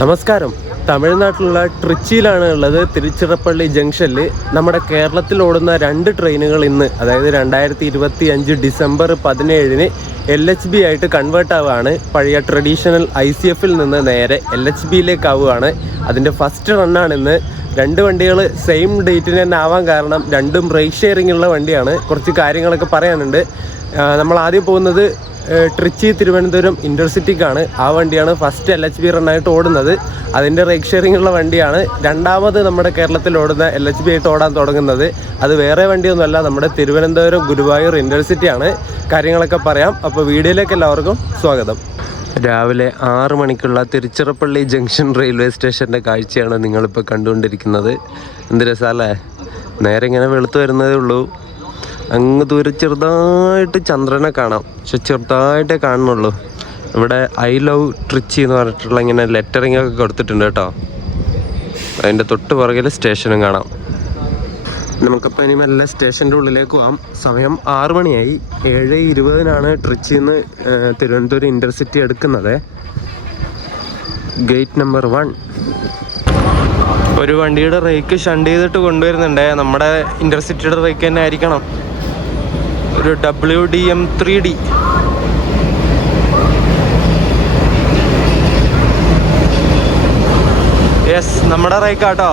നമസ്കാരം. തമിഴ്നാട്ടിലുള്ള ട്രിച്ചിയിലാണ് ഉള്ളത്. തിരുച്ചിറപ്പള്ളി ജംഗ്ഷനിൽ നമ്മുടെ കേരളത്തിൽ ഓടുന്ന 2 ട്രെയിനുകൾ ഇന്ന്, അതായത് 2025 ഡിസംബർ 17 LHB ആയിട്ട് കൺവേർട്ട് ആവുകയാണ്. പഴയ ട്രഡീഷണൽ ICFൽ നിന്ന് നേരെ LHBയിലേക്ക് ആവുകയാണ്. അതിൻ്റെ ഫസ്റ്റ് റണ്ണാണ് ഇന്ന്. 2 വണ്ടികൾ സെയിം ഡേറ്റിന് തന്നെ ആവാൻ കാരണം രണ്ടും റേറ്റ് ഷെയറിംഗ് ഉള്ള വണ്ടിയാണ്. കുറച്ച് കാര്യങ്ങളൊക്കെ പറയാനുണ്ട്. നമ്മൾ ആദ്യം പോകുന്നത് ട്രിച്ചി തിരുവനന്തപുരം ഇൻ്റർസിറ്റിക്കാണ്. ആ വണ്ടിയാണ് ഫസ്റ്റ് LHB റണ്ണായിട്ട് ഓടുന്നത്. അതിൻ്റെ റേറ്റ് ഷെയറിംഗ് ഉള്ള വണ്ടിയാണ്. രണ്ടാമത് നമ്മുടെ കേരളത്തിൽ ഓടുന്ന LHB ആയിട്ട് ഓടാൻ തുടങ്ങുന്നത്. അത് വേറെ വണ്ടിയൊന്നുമല്ല, നമ്മുടെ തിരുവനന്തപുരം ഗുരുവായൂർ ഇൻ്റർസിറ്റിയാണ്. കാര്യങ്ങളൊക്കെ പറയാം. അപ്പോൾ വീഡിയോയിലേക്ക് എല്ലാവർക്കും സ്വാഗതം. രാവിലെ 6 മണിക്കുള്ള തിരുച്ചിറപ്പള്ളി ജംഗ്ഷൻ റെയിൽവേ സ്റ്റേഷൻ്റെ കാഴ്ചയാണ് നിങ്ങളിപ്പോൾ കണ്ടുകൊണ്ടിരിക്കുന്നത്. എന്ത് രസമല്ലേ! നേരെ ഇങ്ങനെ വെളുത്ത് വരുന്നതേ ഉള്ളൂ. അങ്ങ് ദൂരെ ചെറുതായിട്ട് ചന്ദ്രനെ കാണാം, പക്ഷെ ചെറുതായിട്ടേ കാണുന്നുള്ളൂ. ഇവിടെ ഐ ലവ് ട്രിച്ചി എന്ന് പറഞ്ഞിട്ടുള്ള ഇങ്ങനെ ലെറ്ററിങ് ഒക്കെ കൊടുത്തിട്ടുണ്ട് കേട്ടോ. അതിൻ്റെ തൊട്ട് പുറകിൽ സ്റ്റേഷനും കാണാം. നമുക്കപ്പോൾ ഇനി മെല്ലെ സ്റ്റേഷൻ്റെ ഉള്ളിലേക്ക് പോകാം. സമയം 6 മണിയായി. 7:20 ട്രിച്ചിന്ന് തിരുവനന്തപുരം ഇൻ്റർസിറ്റി എടുക്കുന്നത്. Gate number 1. ഒരു വണ്ടിയുടെ റേക്ക് ഷണ്ട് ചെയ്തിട്ട് കൊണ്ടുവരുന്നുണ്ട്. നമ്മുടെ ഇൻ്റർസിറ്റിയുടെ റേക്ക് തന്നെ ആയിരിക്കണം. ഒരു WDM 3D. യെസ്, നമ്മുടെ റേക്കാട്ടോ.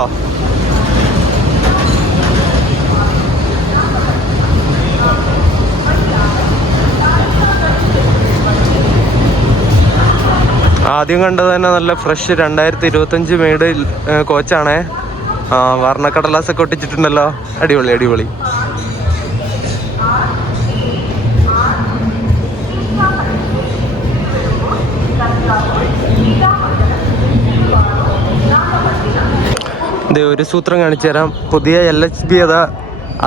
ആദ്യം കണ്ടത് തന്നെ നല്ല ഫ്രഷ് 2025 മെയ്ഡ് കോച്ചാണേ. വർണ്ണക്കടലാസൊക്കെ ഒട്ടിച്ചിട്ടുണ്ടല്ലോ. അടിപൊളി അടിപൊളി. ഒരു സൂത്രം കാണിച്ചു തരാം. പുതിയ LHB അതാ,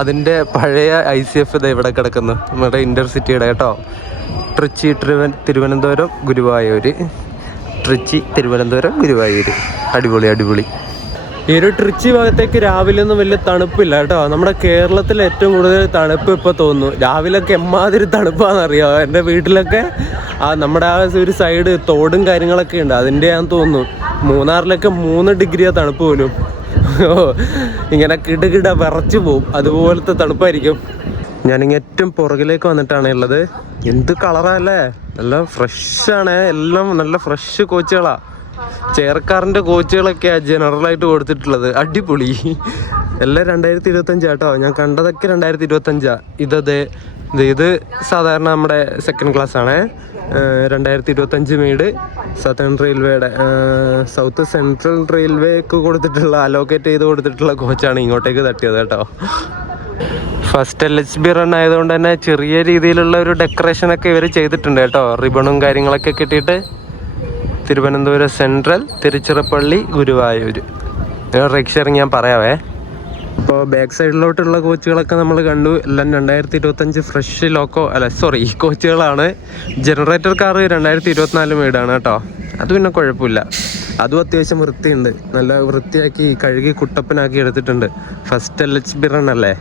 അതിൻ്റെ പഴയ ICF ഇതാ ഇവിടെ കിടക്കുന്നു, നമ്മുടെ ഇൻ്റർസിറ്റിയുടെ കേട്ടോ. ട്രിച്ചി തിരുവനന്തപുരം ഗുരുവായൂർ, ട്രിച്ചി തിരുവനന്തപുരം ഗുരുവായൂർ. അടിപൊളി അടിപൊളി. ഈ ഒരു ട്രിച്ചി ഭാഗത്തേക്ക് രാവിലെ ഒന്നും വലിയ തണുപ്പില്ല കേട്ടോ. നമ്മുടെ കേരളത്തിൽ ഏറ്റവും കൂടുതൽ തണുപ്പ് ഇപ്പോൾ തോന്നുന്നു. രാവിലെയൊക്കെ എമ്മാതിരി തണുപ്പാണെന്നറിയാം. എൻ്റെ വീട്ടിലൊക്കെ നമ്മുടെ ആ ഒരു സൈഡ് തോടും കാര്യങ്ങളൊക്കെ ഉണ്ട്, അതിൻ്റെ ആണെന്ന് തോന്നുന്നു. മൂന്നാറിലൊക്കെ 3 ഡിഗ്രിയാണ് തണുപ്പ് പോലും. ഇങ്ങനെ കിടകിട വിറച്ചു പോവും, അതുപോലത്തെ തണുപ്പായിരിക്കും. ഞാനിങ്ങനെ ഏറ്റവും പുറകിലേക്ക് വന്നിട്ടാണ് ഉള്ളത്. എന്ത് കളറല്ലേ! നല്ല ഫ്രഷാണ്. എല്ലാം നല്ല ഫ്രഷ് കോച്ചുകളാണ്. ചെയർക്കാറിൻ്റെ കോച്ചുകളൊക്കെയാണ് ജനറലായിട്ട് കൊടുത്തിട്ടുള്ളത്. അടിപൊളി. എല്ലാം 2025 കേട്ടോ. ഞാൻ കണ്ടതൊക്കെ 2025. ഇത് സാധാരണ നമ്മുടെ സെക്കൻഡ് ക്ലാസ് ആണ്. 2025 മെയ്ഡ് സതേൺ റെയിൽവേയുടെ സൗത്ത് സെൻട്രൽ റെയിൽവേക്ക് കൊടുത്തിട്ടുള്ള അലോക്കേറ്റ് ചെയ്ത് കൊടുത്തിട്ടുള്ള കോച്ചാണ് ഇങ്ങോട്ടേക്ക് തട്ടിയത് കേട്ടോ. ഫസ്റ്റ് LHB റൺ ആയതുകൊണ്ട് തന്നെ ചെറിയ രീതിയിലുള്ള ഒരു ഡെക്കറേഷനൊക്കെ ഇവർ ചെയ്തിട്ടുണ്ട് കേട്ടോ. റിബണും കാര്യങ്ങളൊക്കെ കിട്ടിയിട്ട്. Thiruvananthapuram central, Tiruchirappalli, Guruvayur. Rake sharing ഞാൻ പറയാവേ. അപ്പോൾ ബാക്ക് സൈഡിലോട്ടുള്ള കോച്ചുകളൊക്കെ നമ്മൾ കണ്ടു. എല്ലാം 2025 ഫ്രഷ് കോച്ചുകളാണ്. ജനറേറ്റർ കാർ 2024 മെയ്ഡാണ് കേട്ടോ. അത് പിന്നെ കുഴപ്പമില്ല. അതും അത്യാവശ്യം വൃത്തിയുണ്ട്. നല്ല വൃത്തിയാക്കി കഴുകി കുട്ടപ്പനാക്കി എടുത്തിട്ടുണ്ട്. ഫസ്റ്റ് LHB റൺ അല്ലേ.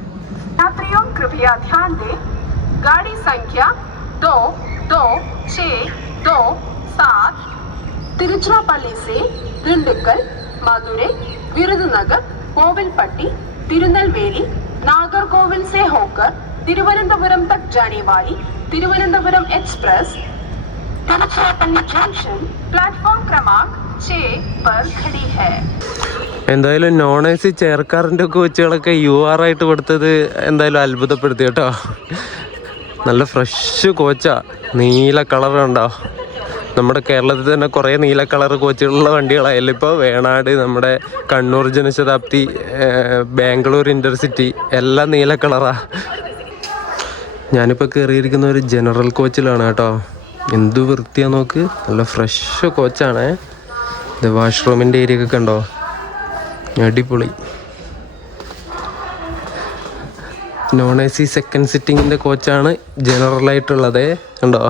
तिरुचिरापल्ली से दिंडुकल, मदुरै, विरुधुनगर, कोविलपट्टी, तिरुनेलवेली, नागरकोविल से होकर तिरुवनंतपुरम तक जाने वाली Thiruvananthapuram express Tiruchirappalli junction platform क्रमांक 6 पर खड़ी है. എന്തായാലും നോൺ AC ചെയർക്കാറിൻ്റെ കോച്ചുകളൊക്കെ UR ആയിട്ട് കൊടുത്തത് എന്തായാലും അത്ഭുതപ്പെടുത്തി കേട്ടോ. നല്ല ഫ്രഷ് കോച്ചാ. നീല കളർ ഉണ്ടോ? നമ്മുടെ കേരളത്തിൽ തന്നെ കുറേ നീല കളർ കോച്ചുകളുള്ള വണ്ടികളായാലും ഇപ്പോൾ വേണാട്, നമ്മുടെ കണ്ണൂർ ജനശതാബ്ദി, ബാംഗ്ലൂർ ഇൻ്റർസിറ്റി എല്ലാം നീല കളറാണ്. ഞാനിപ്പോൾ കയറിയിരിക്കുന്ന ഒരു ജനറൽ കോച്ചിലാണ് കേട്ടോ. എന്തു വൃത്തിയാ നോക്ക്. നല്ല ഫ്രഷ് കോച്ചാണ്. ഇത് വാഷ്റൂമിൻ്റെ ഏരിയ ഒക്കെ കണ്ടോ? അടിപൊളി. നോൺ AC സെക്കൻഡ് സിറ്റിങ്ങിൻ്റെ കോച്ചാണ് ജനറലായിട്ടുള്ളത്. കണ്ടോ?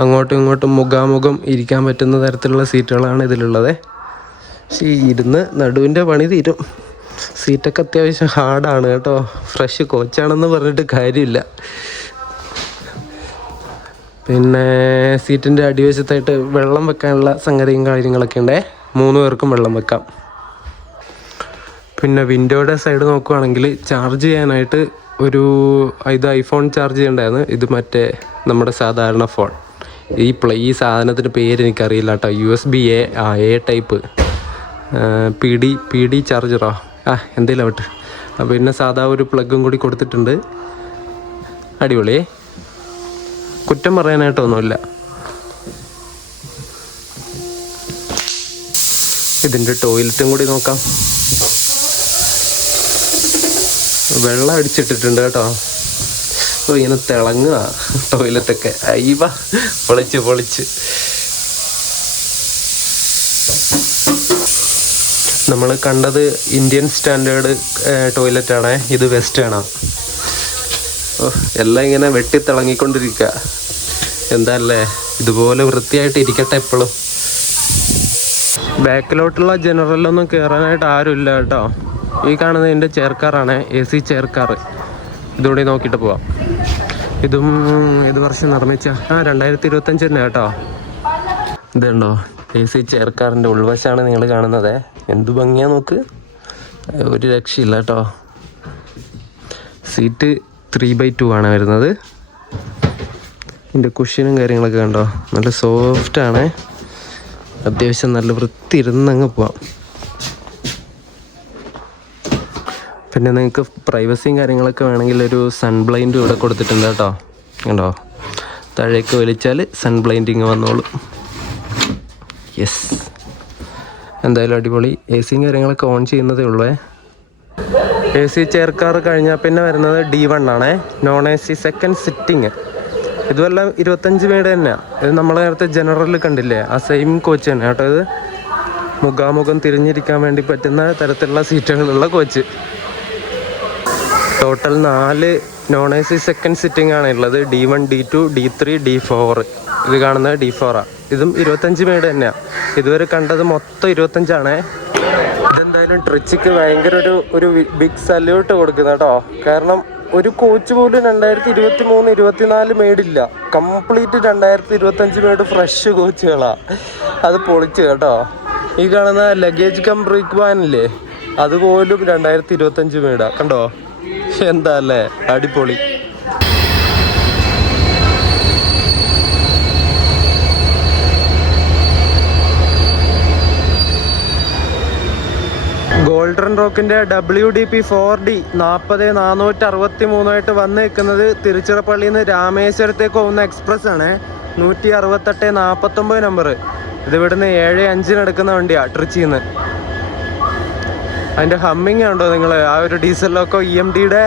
അങ്ങോട്ടും ഇങ്ങോട്ടും മുഖാമുഖം ഇരിക്കാൻ പറ്റുന്ന തരത്തിലുള്ള സീറ്റുകളാണ് ഇതിലുള്ളത്. പക്ഷേ ഇരുന്ന് നടുവിൻ്റെ പണി തീരും. സീറ്റൊക്കെ അത്യാവശ്യം ഹാർഡാണ് കേട്ടോ. ഫ്രഷ് കോച്ചാണെന്ന് പറഞ്ഞിട്ട് കാര്യമില്ല. പിന്നെ സീറ്റിൻ്റെ അടിവശത്തായിട്ട് വെള്ളം വെക്കാനുള്ള സംഗതിയും കാര്യങ്ങളൊക്കെ ഉണ്ട്. 3 പേർക്കും വെള്ളം വെക്കാം. പിന്നെ വിൻഡോയുടെ സൈഡ് നോക്കുവാണെങ്കിൽ ചാർജ് ചെയ്യാനായിട്ട് ഇത് ഐഫോൺ ചാർജ് ചെയ്യണ്ടായിരുന്നു. ഇത് മറ്റേ നമ്മുടെ സാധാരണ ഫോൺ. ഈ സാധനത്തിൻ്റെ പേര് എനിക്കറിയില്ല കേട്ടോ. USB A ടൈപ്പ് PD ചാർജറോ എന്തെങ്കിലും ആവട്ടെ. പിന്നെ സാധാ ഒരു പ്ലഗും കൂടി കൊടുത്തിട്ടുണ്ട്. അടിപൊളി, കുറ്റം പറയാനായിട്ടൊന്നുമില്ല. ഇതിൻ്റെ ടോയ്ലറ്റും കൂടി നോക്കാം. വെള്ളം അടിച്ചിട്ടിട്ടുണ്ട് കേട്ടോ. ഇങ്ങനെ തിളങ്ങുക ടോയ്ലറ്റൊക്കെ. അയ്യവ, പൊളിച്ച്. നമ്മൾ കണ്ടത് ഇന്ത്യൻ സ്റ്റാൻഡേർഡ് ടോയ്ലറ്റാണ്. ഇത് വെസ്റ്റേണാ. എല്ലാം ഇങ്ങനെ വെട്ടിത്തിളങ്ങിക്കൊണ്ടിരിക്കുക. എന്താല്ലേ, ഇതുപോലെ വൃത്തിയായിട്ട് ഇരിക്കട്ടെ എപ്പോഴും. ബാക്കിലോട്ടുള്ള ജനറലൊന്നും കയറാനായിട്ട് ആരുമില്ല കേട്ടോ. ഈ കാണുന്നത് എൻ്റെ ചെയർക്കാറാണ്, AC ചെയർക്കാർ. ഇതുകൂടി നോക്കിയിട്ട് പോവാം. ഇതും ഏത് വർഷം നിർമ്മിച്ച 2025 തന്നെ കേട്ടോ. ഇതുണ്ടോ AC ചെയർക്കാറിൻ്റെ ഉൾവശമാണ് നിങ്ങൾ കാണുന്നത്. എന്ത് ഭംഗിയാ നോക്ക്, ഒരു രക്ഷയില്ല കേട്ടോ. സീറ്റ് 3/2 ആണ് വരുന്നത്. ഇതിൻ്റെ കുഷ്യനും കാര്യങ്ങളൊക്കെ കണ്ടോ, നല്ല സോഫ്റ്റാണ്. അത്യാവശ്യം നല്ല വൃത്തി ഇരുന്നങ്ങ് പോവാം. പിന്നെ നിങ്ങൾക്ക് പ്രൈവസിയും കാര്യങ്ങളൊക്കെ വേണമെങ്കിൽ ഒരു സൺ ബ്ലൈൻഡും ഇവിടെ കൊടുത്തിട്ടുണ്ട് കേട്ടോ. കണ്ടോ, താഴേക്ക് വലിച്ചാൽ സൺ ബ്ലൈൻഡിങ് വന്നോളൂ. യെസ്, എന്തായാലും അടിപൊളി. AC കാര്യങ്ങളൊക്കെ ഓൺ ചെയ്യുന്നതേ ഉള്ളൂ. AC ചെയർക്കാർ കഴിഞ്ഞാൽ പിന്നെ വരുന്നത് D1 ആണ്, നോൺ AC സെക്കൻഡ് സിറ്റിങ്. ഇതുമെല്ലാം 25 മേട് തന്നെയാണ്. ഇത് നമ്മൾ നേരത്തെ ജനറലിൽ കണ്ടില്ലേ, ആ സെയിം കോച്ച് തന്നെ കേട്ടോ. ഇത് മുഖാമുഖം തിരിഞ്ഞിരിക്കാൻ വേണ്ടി പറ്റുന്ന തരത്തിലുള്ള സീറ്റുകളുള്ള coach. Total 4 non AC second sitting ആണ് ഉള്ളത്. D1, D2, D3, D4. ഇത് കാണുന്നത് D4 ഇതും 25 മേട് തന്നെയാണ്. ഇതുവരെ കണ്ടത് മൊത്തം 25 ഇതെന്തായാലും ട്രിച്ചിക്ക് ഭയങ്കര ഒരു ബിഗ് സല്യൂട്ട് കൊടുക്കുന്ന കേട്ടോ. കാരണം ഒരു കോച്ച് പോലും 2023, 24 മേടില്ല. കംപ്ലീറ്റ് 2025 മേട് ഫ്രഷ് കോച്ചുകളാണ്. അത് പൊളിച്ച് കേട്ടോ. ഈ കാണുന്ന ലഗേജ് കം ബ്രേക്ക് വാനില്ലേ, അതുപോലും 2025 മേടാ. കണ്ടോ, എന്താ അല്ലേ, അടിപൊളി. ഗോൾഡൻ റോക്കിൻ്റെ WDP 4D 40463 വന്ന് നിൽക്കുന്നത് തിരുച്ചിറപ്പള്ളിയിൽ നിന്ന് രാമേശ്വരത്തേക്ക് പോകുന്ന എക്സ്പ്രസ് ആണ്. 16849 നമ്പർ. ഇത് ഇവിടുന്ന് 7:05 എടുക്കുന്ന വണ്ടിയാണ് ട്രിച്ചിയിൽ നിന്ന്. അതിൻ്റെ ഹമ്മിങ് ഉണ്ടോ നിങ്ങൾ, ആ ഒരു ഡീസൽ ലോക്കോ EMDയുടെ.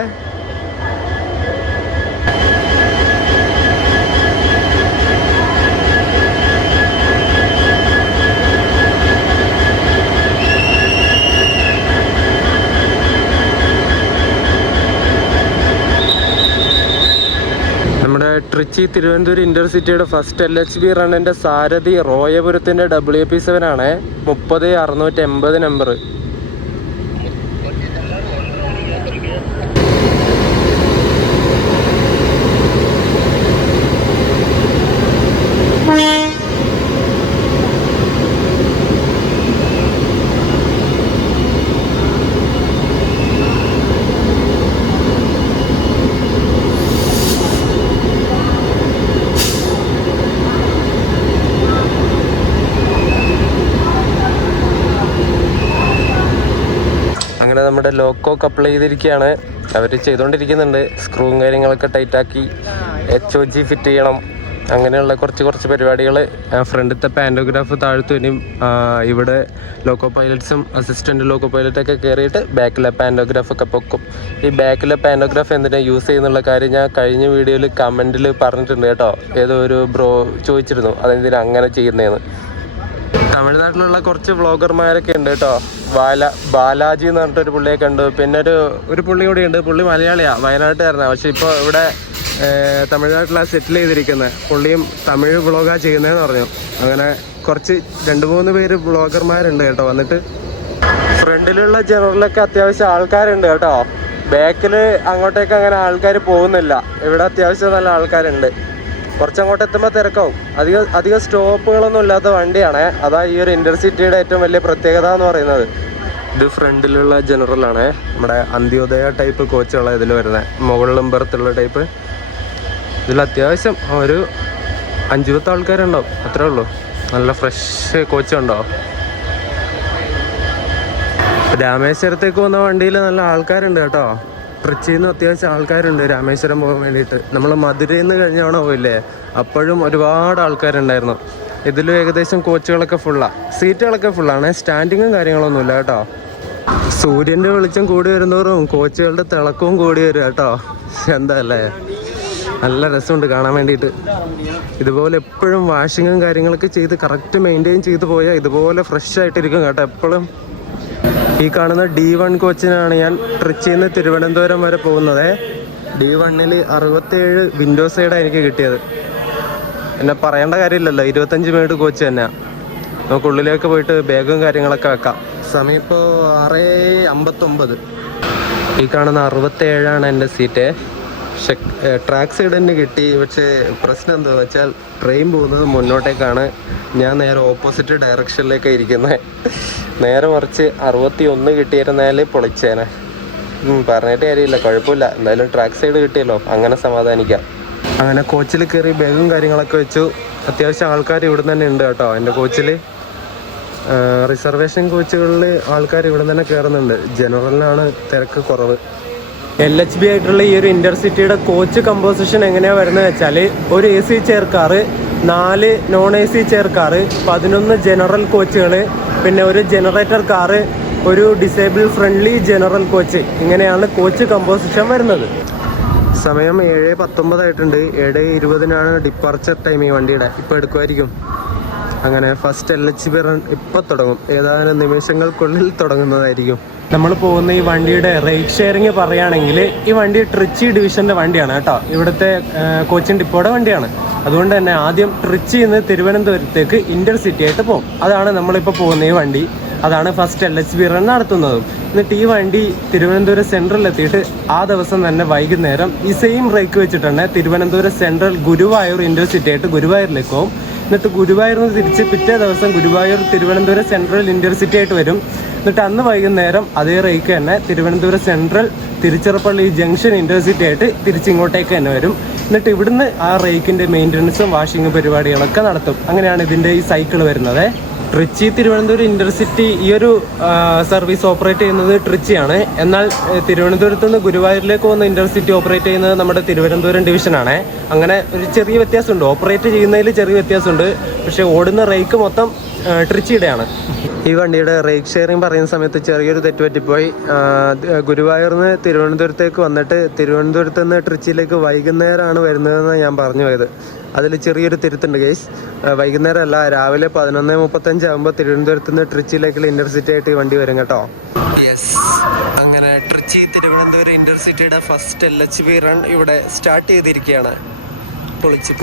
നമ്മുടെ ട്രിച്ചി തിരുവനന്തപുരം ഇൻ്റർസിറ്റിയുടെ ഫസ്റ്റ് LHB റണ്ണിൻ്റെ സാരഥി റോയപുരത്തിൻ്റെ WP7 ആണ്. 30680 നമ്പർ. അങ്ങനെ നമ്മുടെ ലോക്കോ കപ്പിൾ ചെയ്തിരിക്കുകയാണ്. അവർ ചെയ്തുകൊണ്ടിരിക്കുന്നുണ്ട്. സ്ക്രൂവും കാര്യങ്ങളൊക്കെ ടൈറ്റാക്കി HOG ഫിറ്റ് ചെയ്യണം. അങ്ങനെയുള്ള കുറച്ച് പരിപാടികൾ. ഫ്രണ്ടിലത്തെ പാൻറ്റോഗ്രാഫ് താഴ്ത്തു വരും. ഇവിടെ ലോക്കോ പൈലറ്റ്സും അസിസ്റ്റൻറ്റ് ലോക്കോ പൈലറ്റൊക്കെ കയറിയിട്ട് ബാക്കിലെ പാൻറ്റോഗ്രാഫൊക്കെ പൊക്കും. ഈ ബാക്കിലെ പാൻറ്റോഗ്രാഫ് എന്തിനാണ് യൂസ് ചെയ്യുന്നുള്ള കാര്യം ഞാൻ കഴിഞ്ഞ വീഡിയോയിൽ കമൻറ്റിൽ പറഞ്ഞിട്ടുണ്ട് കേട്ടോ. ഏതോ ഒരു ബ്രോ ചോദിച്ചിരുന്നു അതെന്തിനാണ് അങ്ങനെ ചെയ്യുന്നതെന്ന്. തമിഴ്നാട്ടിലുള്ള കുറച്ച് വ്ളോഗർമാരൊക്കെ ഉണ്ട് കേട്ടോ. ബാലാജി എന്ന് പറഞ്ഞിട്ടൊരു പുള്ളിയെ കണ്ടു. പിന്നെ ഒരു പുള്ളി കൂടി ഉണ്ട്. പുള്ളി മലയാളിയാണ്, വയനാട്ടുകാരനാണ്. പക്ഷെ ഇപ്പോൾ ഇവിടെ തമിഴ്നാട്ടിലാണ് സെറ്റിൽ ചെയ്തിരിക്കുന്നത്. പുള്ളിയും തമിഴ് വ്ളോഗാണ് ചെയ്യുന്നതെന്ന് പറഞ്ഞു. അങ്ങനെ കുറച്ച് 2-3 പേര് വ്ളോഗർമാരുണ്ട് കേട്ടോ വന്നിട്ട്. ഫ്രണ്ടിലുള്ള ജനറലൊക്കെ അത്യാവശ്യം ആൾക്കാരുണ്ട് കേട്ടോ. ബാക്കിൽ അങ്ങോട്ടേക്ക് അങ്ങനെ ആൾക്കാർ പോകുന്നില്ല. ഇവിടെ അത്യാവശ്യം നല്ല ആൾക്കാരുണ്ട്. കുറച്ചങ്ങോട്ട് എത്തുമ്പോൾ തിരക്കാവും. അധികം സ്റ്റോപ്പുകളൊന്നും ഇല്ലാത്ത വണ്ടിയാണ്. അതാ ഈ ഒരു ഇൻ്റർസിറ്റിയുടെ ഏറ്റവും വലിയ പ്രത്യേകത എന്ന് പറയുന്നത്. ഇത് ഫ്രണ്ടിലുള്ള ജനറലാണ്, നമ്മുടെ അന്ത്യോദയ ടൈപ്പ് കോച്ചുകളാണ് ഇതിൽ വരുന്നത്. മുകളിലും പുറത്തുള്ള ടൈപ്പ്. ഇതിൽ അത്യാവശ്യം ഒരു 5-10 ആൾക്കാരുണ്ടാവും, അത്രേ ഉള്ളൂ. നല്ല ഫ്രഷ് കോച്ചുണ്ടാവും. രാമേശ്വരത്തേക്ക് പോകുന്ന വണ്ടിയിൽ നല്ല ആൾക്കാരുണ്ട് കേട്ടോ. ട്രിച്ചിയിൽ നിന്ന് അത്യാവശ്യം ആൾക്കാരുണ്ട് രാമേശ്വരം പോകാൻ വേണ്ടിയിട്ട്. നമ്മൾ മധുരയിൽ നിന്ന് കഴിഞ്ഞാണോ പോയില്ലേ, അപ്പോഴും ഒരുപാട് ആൾക്കാരുണ്ടായിരുന്നു. ഇതിലും ഏകദേശം കോച്ചുകളൊക്കെ ഫുള്ളാണ്, സീറ്റുകളൊക്കെ ഫുള്ളാണ്. സ്റ്റാൻഡിങ്ങും കാര്യങ്ങളൊന്നുമില്ല കേട്ടോ. സൂര്യൻ്റെ വെളിച്ചം കൂടി വരുന്നതോറും കോച്ചുകളുടെ തിളക്കവും കൂടി വരും കേട്ടോ. എന്താ അല്ലേ, നല്ല രസമുണ്ട് കാണാൻ വേണ്ടിയിട്ട്. ഇതുപോലെ എപ്പോഴും വാഷിങ്ങും കാര്യങ്ങളൊക്കെ ചെയ്ത് കറക്റ്റ് മെയിൻറ്റെയിൻ ചെയ്ത് പോയാൽ ഇതുപോലെ ഫ്രഷ് ആയിട്ടിരിക്കും കേട്ടോ എപ്പോഴും. ഈ കാണുന്ന D1 കോച്ചിനാണ് ഞാൻ ട്രിച്ചിയിൽ നിന്ന് തിരുവനന്തപുരം വരെ പോകുന്നത്. D1-ൽ 67 വിൻഡോ സൈഡാണ് എനിക്ക് കിട്ടിയത്. എന്നെ പറയേണ്ട കാര്യമില്ലല്ലോ, 25 മിനിറ്റ് കോച്ച് തന്നെയാണ്. നമുക്ക് ഉള്ളിലേക്ക് പോയിട്ട് ബാഗും കാര്യങ്ങളൊക്കെ വെക്കാം. സമയം ഇപ്പോൾ 6:59. ഈ കാണുന്ന 67ആണ് എൻ്റെ സീറ്റ്. പക്ഷെ ട്രാക്ക് സൈഡ് തന്നെ കിട്ടി. പക്ഷേ പ്രശ്നം എന്താണെന്ന് വെച്ചാൽ ട്രെയിൻ പോകുന്നത് മുന്നോട്ടേക്കാണ്, ഞാൻ നേരെ ഓപ്പോസിറ്റ് ഡയറക്ഷനിലേക്കാണ് ഇരിക്കുന്നത്. നേരെ മറിച്ച് 61 കിട്ടിയിരുന്നാൽ പൊളിച്ചേനെ. പറഞ്ഞിട്ട് കാര്യമില്ല, കുഴപ്പമില്ല. എന്തായാലും ട്രാക്ക് സൈഡ് കിട്ടിയല്ലോ, അങ്ങനെ സമാധാനിക്കാം. അങ്ങനെ കോച്ചിൽ കയറി ബാഗും കാര്യങ്ങളൊക്കെ വെച്ചു. അത്യാവശ്യം ആൾക്കാർ ഇവിടെ തന്നെ ഉണ്ട് കേട്ടോ എൻ്റെ കോച്ചിൽ. റിസർവേഷൻ കോച്ചുകളിൽ ആൾക്കാർ ഇവിടെ തന്നെ കയറുന്നുണ്ട്. ജനറലിനാണ് തിരക്ക് കുറവ്. LHB ആയിട്ടുള്ള ഈ ഒരു ഇൻ്റർസിറ്റിയുടെ കോച്ച് കമ്പോസിഷൻ എങ്ങനെയാണ് വരുന്നത് വെച്ചാൽ, ഒരു AC chair car, 4 non AC chair car, 11 general കോച്ചുകൾ, പിന്നെ ഒരു ജനറേറ്റർ കാറ്, ഒരു ഡിസേബിൾ ഫ്രണ്ട്ലി ജനറൽ കോച്ച്. ഇങ്ങനെയാണ് കോച്ച് കമ്പോസിഷൻ വരുന്നത്. സമയം 7:19 ആയിട്ടുണ്ട്. 7:20-നാണ് ഡിപ്പാർച്ചർ ടൈം ഈ വണ്ടിയുടെ. ഇപ്പോൾ എടുക്കുമായിരിക്കും. അങ്ങനെ ഫസ്റ്റ് LHB റൺ ഇപ്പോൾ തുടങ്ങും. ഏതാനും നിമിഷങ്ങൾക്കുള്ളിൽ തുടങ്ങുന്നതായിരിക്കും. നമ്മൾ പോകുന്ന ഈ വണ്ടിയുടെ റേറ്റ് ഷെയറിങ് പറയുകയാണെങ്കിൽ, ഈ വണ്ടി ട്രിച്ചി ഡിവിഷൻ്റെ വണ്ടിയാണ് കേട്ടോ. ഇവിടുത്തെ കോച്ചിൻ ഡിപ്പോയുടെ വണ്ടിയാണ്. അതുകൊണ്ട് തന്നെ ആദ്യം ട്രിച്ചിയിൽ നിന്ന് തിരുവനന്തപുരത്തേക്ക് ഇൻ്റർസിറ്റി ആയിട്ട് പോകും. അതാണ് നമ്മളിപ്പോൾ പോകുന്ന ഈ വണ്ടി. അതാണ് ഫസ്റ്റ് LHB റൺ നടത്തുന്നതും. എന്നിട്ട് ഈ വണ്ടി തിരുവനന്തപുരം സെൻട്രലിൽ എത്തിയിട്ട് ആ ദിവസം തന്നെ വൈകുന്നേരം ഈ സെയിം റേക്ക് വെച്ചിട്ട് തന്നെ തിരുവനന്തപുരം സെൻട്രൽ ഗുരുവായൂർ ഇൻ്റർസിറ്റി ആയിട്ട് ഗുരുവായൂരിലേക്ക് പോകും. എന്നിട്ട് ഗുരുവായൂരിൽ നിന്ന് തിരിച്ച് പിറ്റേ ദിവസം ഗുരുവായൂർ തിരുവനന്തപുരം സെൻട്രൽ ഇൻ്റർസിറ്റി ആയിട്ട് വരും. എന്നിട്ട് അന്ന് വൈകുന്നേരം അതേ റേക്ക് തന്നെ Thiruvananthapuram central Tiruchirappalli junction intercity ആയിട്ട് തിരിച്ചിങ്ങോട്ടേക്ക് തന്നെ വരും. എന്നിട്ട് ഇവിടുന്ന് ആ റേക്കിൻ്റെ മെയിൻ്റനൻസും വാഷിങ്ങും പരിപാടികളൊക്കെ നടത്തും. അങ്ങനെയാണ് ഇതിൻ്റെ ഈ സൈക്കിൾ വരുന്നത്. ട്രിച്ചി തിരുവനന്തപുരം ഇൻ്റർസിറ്റി ഈ ഒരു സർവീസ് ഓപ്പറേറ്റ് ചെയ്യുന്നത് ട്രിച്ചിയാണ്. എന്നാൽ തിരുവനന്തപുരത്ത് നിന്ന് ഗുരുവായൂരിലേക്ക് പോകുന്ന ഇൻ്റർസിറ്റി ഓപ്പറേറ്റ് ചെയ്യുന്നത് നമ്മുടെ തിരുവനന്തപുരം ഡിവിഷനാണ്. അങ്ങനെ ഒരു ചെറിയ വ്യത്യാസമുണ്ട്, ഓപ്പറേറ്റ് ചെയ്യുന്നതിൽ ചെറിയ വ്യത്യാസമുണ്ട്. പക്ഷേ ഓടുന്ന റേക്ക് മൊത്തം ട്രിച്ചിയുടെയാണ്. ഈ വണ്ടിയുടെ റേക്ക് ഷെയറിങ് പറയുന്ന സമയത്ത് ചെറിയൊരു തെറ്റുപറ്റിപ്പോയി. ഗുരുവായൂരിൽ നിന്ന് തിരുവനന്തപുരത്തേക്ക് വന്നിട്ട് തിരുവനന്തപുരത്ത് നിന്ന് ട്രിച്ചിയിലേക്ക് വൈകുന്നേരമാണ് വരുന്നതെന്ന് ഞാൻ പറഞ്ഞു പോയത്. അതിൽ ചെറിയൊരു തിരുത്തുണ്ട് ഗൈസ്. വൈകുന്നേരം അല്ല, രാവിലെ 11:35 ആകുമ്പോൾ തിരുവനന്തപുരത്ത് നിന്ന് ട്രിച്ചിയിലേക്കുള്ള ഇൻ്റർസിറ്റി ആയിട്ട് ഈ വണ്ടി വരും കേട്ടോ. യെസ്, അങ്ങനെ ട്രിച്ചി തിരുവനന്തപുരം ഇൻ്റർസിറ്റിയുടെ ഫസ്റ്റ് LHB റൺ ഇവിടെ സ്റ്റാർട്ട് ചെയ്തിരിക്കുകയാണ്. പൊളിച്ച്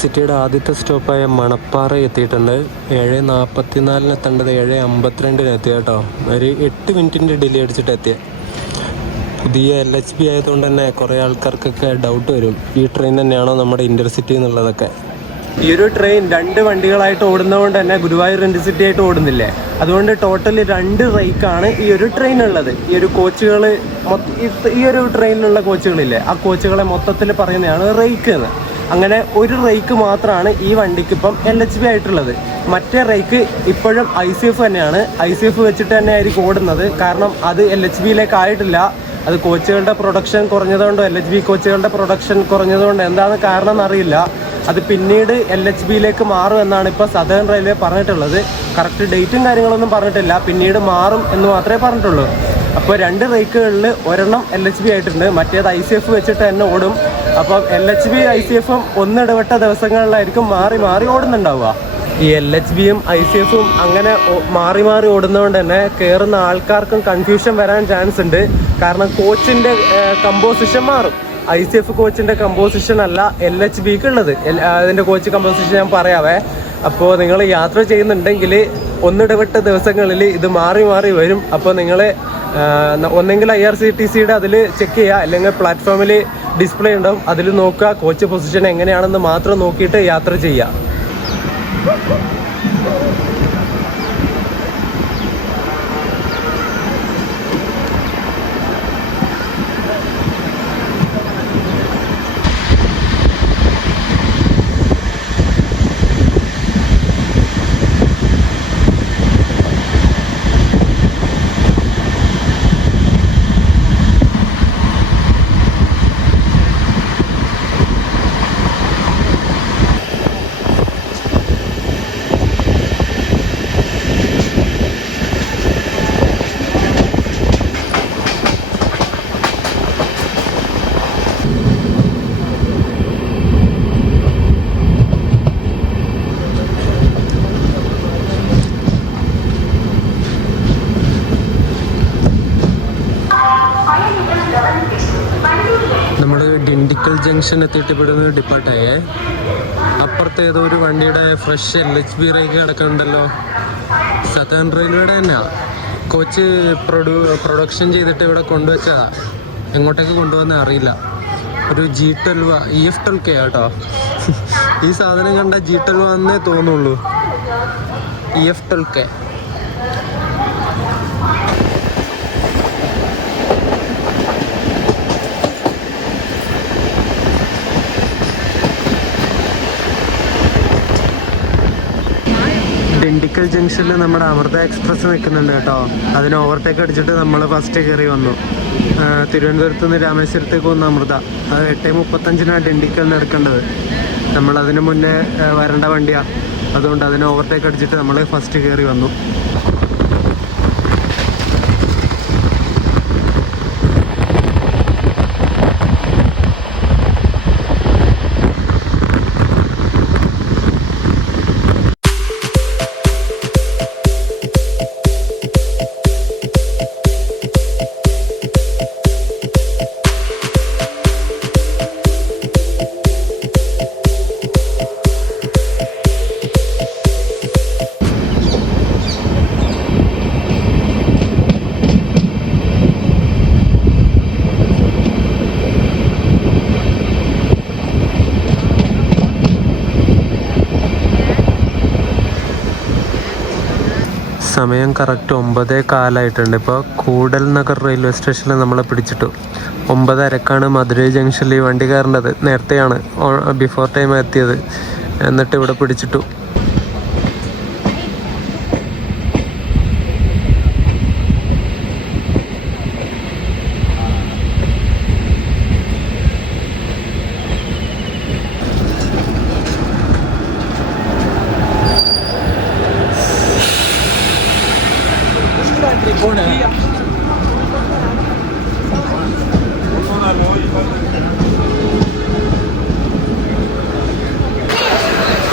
ഇൻ്റർസിറ്റിയുടെ ആദ്യത്തെ സ്റ്റോപ്പായ മണപ്പാറ എത്തിയിട്ടുണ്ട്. 7:44 എത്തേണ്ടത് 7:52 എത്തിയ കേട്ടോ. ഒരു 8 മിനിറ്റിൻ്റെ ഡിലേ അടിച്ചിട്ട് എത്തിയ. പുതിയ LHB ആയതുകൊണ്ട് തന്നെ കുറേ ആൾക്കാർക്കൊക്കെ ഡൗട്ട് വരും, ഈ ട്രെയിൻ തന്നെയാണോ നമ്മുടെ ഇൻ്റർസിറ്റി എന്നുള്ളതൊക്കെ. ഈ ഒരു ട്രെയിൻ 2 വണ്ടികളായിട്ട് ഓടുന്നതുകൊണ്ട് തന്നെ ഗുരുവായൂർ ഇൻ്റർസിറ്റി ആയിട്ട് ഓടുന്നില്ലേ, അതുകൊണ്ട് ടോട്ടൽ 2 റേക്കാണ് ഈ ഒരു ട്രെയിൻ ഉള്ളത്. ഈ ഒരു കോച്ചുകൾ, ഈ ഒരു ട്രെയിനിലുള്ള കോച്ചുകളില്ലേ, ആ കോച്ചുകളെ മൊത്തത്തിൽ പറയുന്നതാണ് റേക്ക് എന്ന്. അങ്ങനെ ഒരു റേക്ക് മാത്രമാണ് ഈ വണ്ടിക്ക് ഇപ്പം LHB ആയിട്ടുള്ളത്. മറ്റേ റേക്ക് ഇപ്പോഴും ICF തന്നെയാണ്. ICF വെച്ചിട്ട് തന്നെ ആയിരിക്കും ഓടുന്നത്. കാരണം അത് LHBയിലേക്ക് ആയിട്ടില്ല. അത് കോച്ചുകളുടെ പ്രൊഡക്ഷൻ കുറഞ്ഞതുകൊണ്ടോ LHB കോച്ചുകളുടെ പ്രൊഡക്ഷൻ കുറഞ്ഞതുകൊണ്ടോ എന്താണ് കാരണം എന്നറിയില്ല. അത് പിന്നീട് LHBയിലേക്ക് മാറും എന്നാണ് ഇപ്പോൾ സദേൺ റെയിൽവേ പറഞ്ഞിട്ടുള്ളത്. കറക്റ്റ് ഡേറ്റും കാര്യങ്ങളൊന്നും പറഞ്ഞിട്ടില്ല, പിന്നീട് മാറും എന്ന് മാത്രമേ പറഞ്ഞിട്ടുള്ളൂ. അപ്പോൾ 2 റേക്കുകളിൽ ഒരെണ്ണം LHB ആയിട്ടുണ്ട്, മറ്റേത് ICF വെച്ചിട്ട് തന്നെ ഓടും. അപ്പം LHB ICFും ഒന്നിടവിട്ട ദിവസങ്ങളിലായിരിക്കും മാറി മാറി ഓടുന്നുണ്ടാവുക. ഈ LHBയും ICFും അങ്ങനെ മാറി മാറി ഓടുന്നതുകൊണ്ട് തന്നെ കയറുന്ന ആൾക്കാർക്കും കൺഫ്യൂഷൻ വരാൻ ചാൻസ് ഉണ്ട്. കാരണം കോച്ചിൻ്റെ കമ്പോസിഷൻ മാറും. ICF കോച്ചിൻ്റെ കമ്പോസിഷൻ അല്ല LHBക്ക് ഉള്ളത്. അതിൻ്റെ കോച്ച് കമ്പോസിഷൻ ഞാൻ പറയാവേ. അപ്പോൾ നിങ്ങൾ യാത്ര ചെയ്യുന്നുണ്ടെങ്കിൽ ഒന്നിടവിട്ട ദിവസങ്ങളിൽ ഇത് മാറി മാറി വരും. അപ്പോൾ നിങ്ങൾ ഒന്നെങ്കിൽ IRCTCയുടെ അതിൽ ചെക്ക് ചെയ്യുക, അല്ലെങ്കിൽ പ്ലാറ്റ്ഫോമിൽ ഡിസ്പ്ലേ ഉണ്ടാവും, അതിൽ നോക്കുക കോച്ച് പൊസിഷൻ എങ്ങനെയാണെന്ന് മാത്രം നോക്കിയിട്ട് യാത്ര ചെയ്യുക. നമ്മൾ ഡിണ്ടിക്കൽ ജംഗ്ഷൻ എത്തിയിട്ട് ഇവിടുന്ന് ഡിപ്പാർട്ടായേ. അപ്പുറത്ത് ഏതോ ഒരു വണ്ടിയുടെ ഫ്രഷ് LHB റേക്ക് കിടക്കുന്നുണ്ടല്ലോ. സദേൺ റെയിൽവേയുടെ തന്നെയാ. കോച്ച് പ്രൊഡക്ഷൻ ചെയ്തിട്ട് ഇവിടെ കൊണ്ടുവച്ചതാ. എങ്ങോട്ടേക്ക് കൊണ്ടുവന്നേ അറിയില്ല. ഒരു G12 EF12K കേട്ടോ. ഈ സാധനം കണ്ട G12 എന്നേ തോന്നുള്ളൂ. EF12K. ഡിണ്ടിക്കൽ ജംഗ്ഷനിൽ നമ്മുടെ അമൃത എക്സ്പ്രസ് നിൽക്കുന്നുണ്ട് കേട്ടോ. അതിന് ഓവർടേക്ക് അടിച്ചിട്ട് നമ്മൾ ഫസ്റ്റ് കയറി വന്നു. തിരുവനന്തപുരത്ത് നിന്ന് രാമേശ്വരത്തേക്ക് വന്ന അമൃത. അത് 8:35 ഡിണ്ടിക്കലിന് എടുക്കേണ്ടത്. നമ്മളതിന് മുന്നേ വരേണ്ട വണ്ടിയാണ്. അതുകൊണ്ട് അതിന് ഓവർടേക്ക് അടിച്ചിട്ട് നമ്മൾ ഫസ്റ്റ് കയറി വന്നു. സമയം കറക്റ്റ് 9:15 ഇപ്പോൾ കൂടൽ നഗർ റെയിൽവേ സ്റ്റേഷനിൽ നമ്മളെ പിടിച്ചിട്ടു. 9:30 മധുരൈ ജംഗ്ഷനിൽ ഈ വണ്ടി കയറേണ്ടത്. നേരത്തെയാണ്, ബിഫോർ ടൈം എത്തിയത്. എന്നിട്ട് ഇവിടെ പിടിച്ചിട്ടു.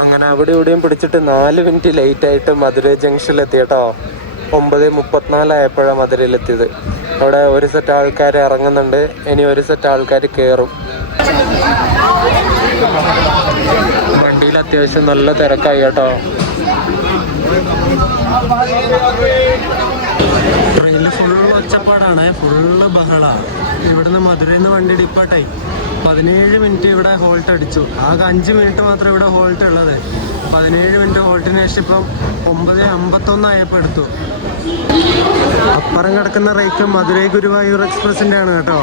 അങ്ങനെ അവിടെ ഇവിടെയും പിടിച്ചിട്ട് 4 മിനിറ്റ് ലേറ്റായിട്ട് മധുരൈ ജംഗ്ഷനിൽ എത്തി കേട്ടോ. 9:34 ആയപ്പോഴാണ് മധുരയിലെത്തിയത്. അവിടെ ഒരു സെറ്റ് ആൾക്കാർ ഇറങ്ങുന്നുണ്ട്, ഇനി ഒരു സെറ്റ് ആൾക്കാർ കയറും. വണ്ടി സ്റ്റേഷനിൽ അത്യാവശ്യം നല്ല തിരക്കായി കേട്ടോ. ട്രെയിനിൽ ഫുള്ള് ഒച്ചപ്പാടാണ്, ഫുള്ള് ബഹളമാണ്. ഇവിടുന്ന് മധുരയിൽ നിന്ന് വണ്ടി ഡിപ്പാട്ടായി 17 മിനിറ്റ് ഇവിടെ ഹോൾട്ട് അടിച്ചു. ആകെ 5 മിനിറ്റ് മാത്രമേ ഇവിടെ ഹോൾട്ട് ഉള്ളത്. 17 മിനിറ്റ് ഹോൾട്ടിന് ശേഷം ഇപ്പം 9:51 ആയപ്പോൾ എടുത്തു. അപ്പുറം കിടക്കുന്ന റേക്ക് മധുരൈ ഗുരുവായൂർ എക്സ്പ്രസിൻ്റെ ആണ് കേട്ടോ.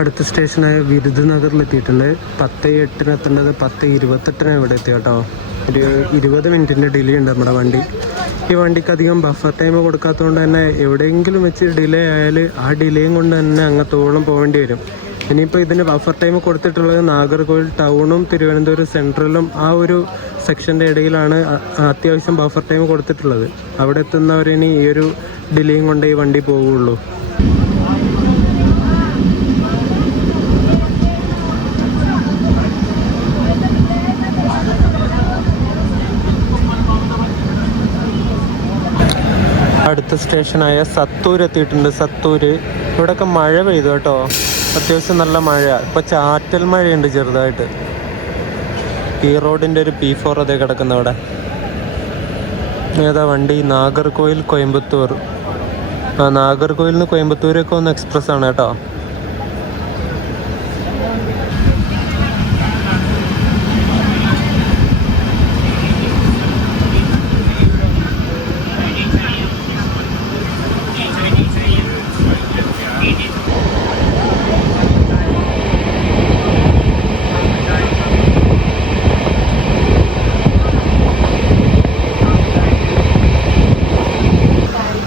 അടുത്ത സ്റ്റേഷനായ വിരുദ്നഗറിലെത്തിയിട്ടുണ്ട്. 10:08 എത്തേണ്ടത് 10:28 ഇവിടെ എത്തി കേട്ടോ. ഒരു 20 മിനിറ്റിൻ്റെ ഡിലേ ഉണ്ട് നമ്മുടെ വണ്ടി. ഈ വണ്ടിക്ക് അധികം ബഫർ ടൈം കൊടുക്കാത്തതുകൊണ്ട് തന്നെ എവിടെയെങ്കിലും വെച്ച് ഡിലേ ആയാൽ ആ ഡിലേയും കൊണ്ട് തന്നെ അങ്ങത്തോളം പോകേണ്ടി വരും. ഇനിയിപ്പോൾ ഇതിന് ബഫർ ടൈം കൊടുത്തിട്ടുള്ളത് നാഗർകോവിൽ ടൗണും തിരുവനന്തപുരം സെൻട്രലും ആ ഒരു സെക്ഷൻ്റെ ഇടയിലാണ് അത്യാവശ്യം ബഫർ ടൈം കൊടുത്തിട്ടുള്ളത്. അവിടെ എത്തുന്നവരിനി ഈ ഒരു ഡിലേയും കൊണ്ട് ഈ വണ്ടി പോവുള്ളൂ. അടുത്ത സ്റ്റേഷനായ സത്തൂർ എത്തിയിട്ടുണ്ട്. സത്തൂർ ഇവിടെയൊക്കെ മഴ പെയ്തു കേട്ടോ, അത്യാവശ്യം നല്ല മഴ. ഇപ്പോൾ ചാറ്റൽ മഴയുണ്ട് ചെറുതായിട്ട്. ഈ റോഡിൻ്റെ ഒരു P4 അതേ കിടക്കുന്ന അവിടെ. ഏതാ വണ്ടി? നാഗർകോവിൽ കോയമ്പത്തൂർ. നാഗർകോവിൽ നിന്ന് കോയമ്പത്തൂരൊക്കെ ഒന്ന് എക്സ്പ്രസ് ആണ് കേട്ടോ.